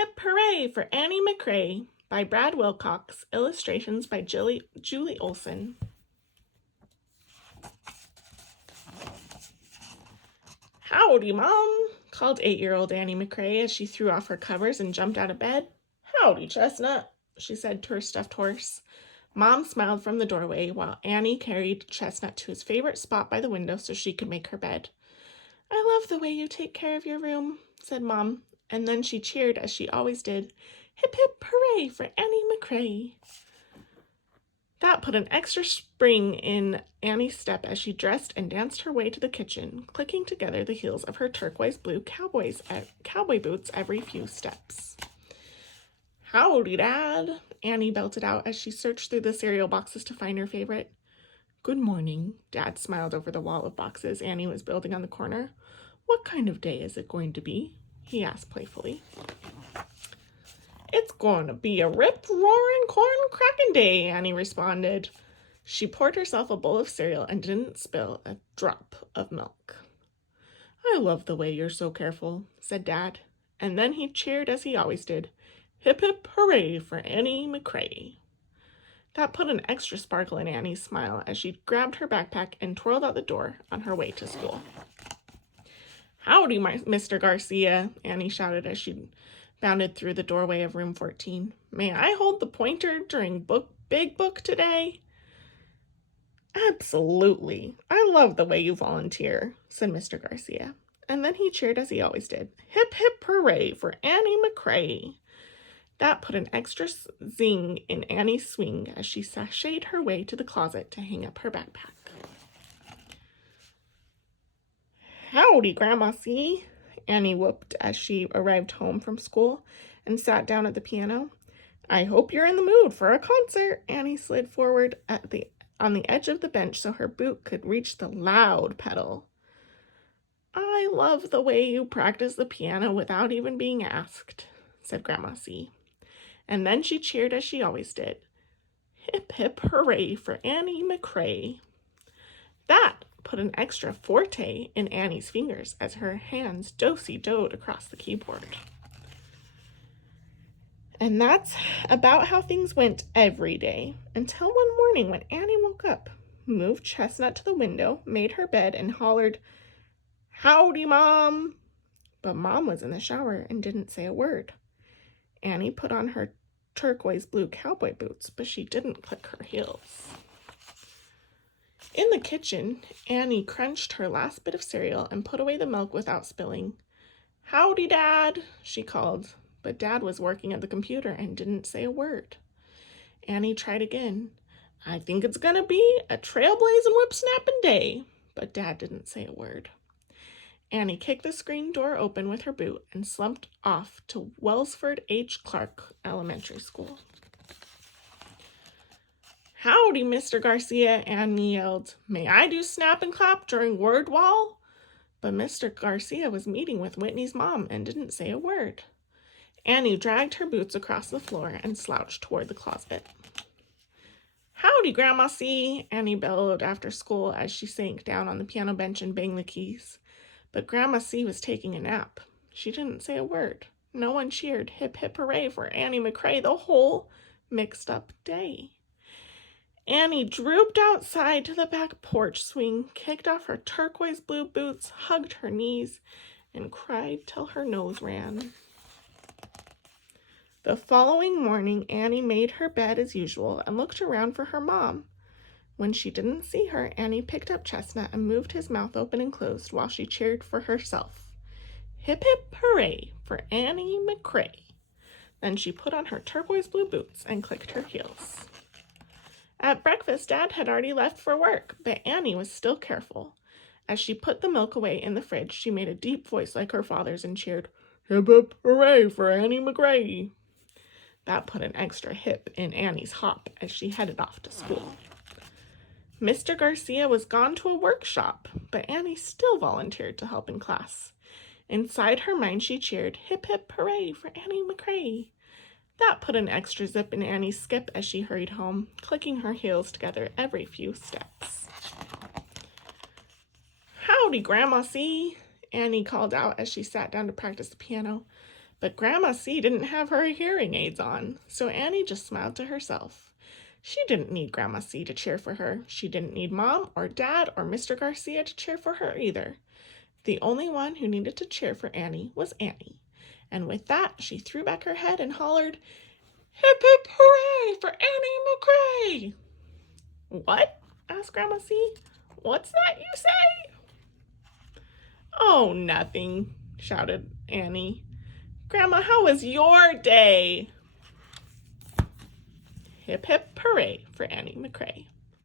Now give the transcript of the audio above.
hip hooray for Annie McRae by Brad Wilcox, illustrations by Julie Olson. Howdy, Mom, called 8-year-old Annie McRae as she threw off her covers and jumped out of bed. Howdy, Chestnut, she said to her stuffed horse. Mom smiled from the doorway while Annie carried Chestnut to his favorite spot by the window so she could make her bed. I love the way you take care of your room, said Mom, and then she cheered as she always did. Hip hip hooray for Annie McRae. That put an extra spring in Annie's step as she dressed and danced her way to the kitchen, clicking together the heels of her turquoise-blue cowboy boots every few steps. Howdy, Dad, Annie belted out as she searched through the cereal boxes to find her favorite. Good morning, Dad smiled over the wall of boxes Annie was building on the corner. What kind of day is it going to be? He asked playfully. It's going to be a rip-roaring corn-cracking day, Annie responded. She poured herself a bowl of cereal and didn't spill a drop of milk. I love the way you're so careful, said Dad, and then he cheered as he always did. Hip hip hooray for Annie McRae. That put an extra sparkle in Annie's smile as she grabbed her backpack and twirled out the door on her way to school. Howdy, Mr. Garcia, Annie shouted as she bounded through the doorway of room 14. May I hold the pointer during Big Book today? Absolutely. I love the way you volunteer, said Mr. Garcia. And then he cheered as he always did. Hip hip hooray for Annie McRae. That put an extra zing in Annie's swing as she sashayed her way to the closet to hang up her backpack. Howdy, Grandma C, Annie whooped as she arrived home from school and sat down at the piano. I hope you're in the mood for a concert. Annie slid forward on the edge of the bench so her boot could reach the loud pedal. I love the way you practice the piano without even being asked, said Grandma C. And then she cheered as she always did. Hip hip hooray for Annie McRae. That put an extra forte in Annie's fingers as her hands do-si-doed across the keyboard. And that's about how things went every day, until one morning when Annie woke up, moved Chestnut to the window, made her bed, and hollered, Howdy, Mom! But Mom was in the shower and didn't say a word. Annie put on her turquoise-blue cowboy boots, but she didn't click her heels. In the kitchen, Annie crunched her last bit of cereal and put away the milk without spilling. Howdy, Dad, she called, but Dad was working at the computer and didn't say a word. Annie tried again. I think it's gonna be a trailblazing whip-snapping day, but Dad didn't say a word. Annie kicked the screen door open with her boot and slumped off to Wellsford H. Clark Elementary School. Howdy, Mr. Garcia, Annie yelled. May I do snap and clap during word wall? But Mr. Garcia was meeting with Whitney's mom and didn't say a word. Annie dragged her boots across the floor and slouched toward the closet. Howdy, Grandma C, Annie bellowed after school as she sank down on the piano bench and banged the keys. But Grandma C was taking a nap. She didn't say a word. No one cheered hip hip hooray for Annie McRae the whole mixed up day. Annie drooped outside to the back porch swing, kicked off her turquoise-blue boots, hugged her knees, and cried till her nose ran. The following morning, Annie made her bed as usual and looked around for her mom. When she didn't see her, Annie picked up Chestnut and moved his mouth open and closed while she cheered for herself. Hip hip hooray for Annie McRae. Then she put on her turquoise-blue boots and clicked her heels. At breakfast, Dad had already left for work, but Annie was still careful. As she put the milk away in the fridge, she made a deep voice like her father's and cheered, Hip hip hooray for Annie McRae. That put an extra hip in Annie's hop as she headed off to school. Mr. Garcia was gone to a workshop, but Annie still volunteered to help in class. Inside her mind, she cheered, Hip hip hooray for Annie McRae. That put an extra zip in Annie's skip as she hurried home, clicking her heels together every few steps. Howdy, Grandma C, Annie called out as she sat down to practice the piano. But Grandma C didn't have her hearing aids on, so Annie just smiled to herself. She didn't need Grandma C to cheer for her. She didn't need Mom or Dad or Mr. Garcia to cheer for her either. The only one who needed to cheer for Annie was Annie. And with that, she threw back her head and hollered, "Hip hip hooray for Annie McRae!" "What?" asked Grandma C. "What's that you say?" "Oh, nothing," shouted Annie. "Grandma, how was your day?" Hip hip hooray for Annie McRae.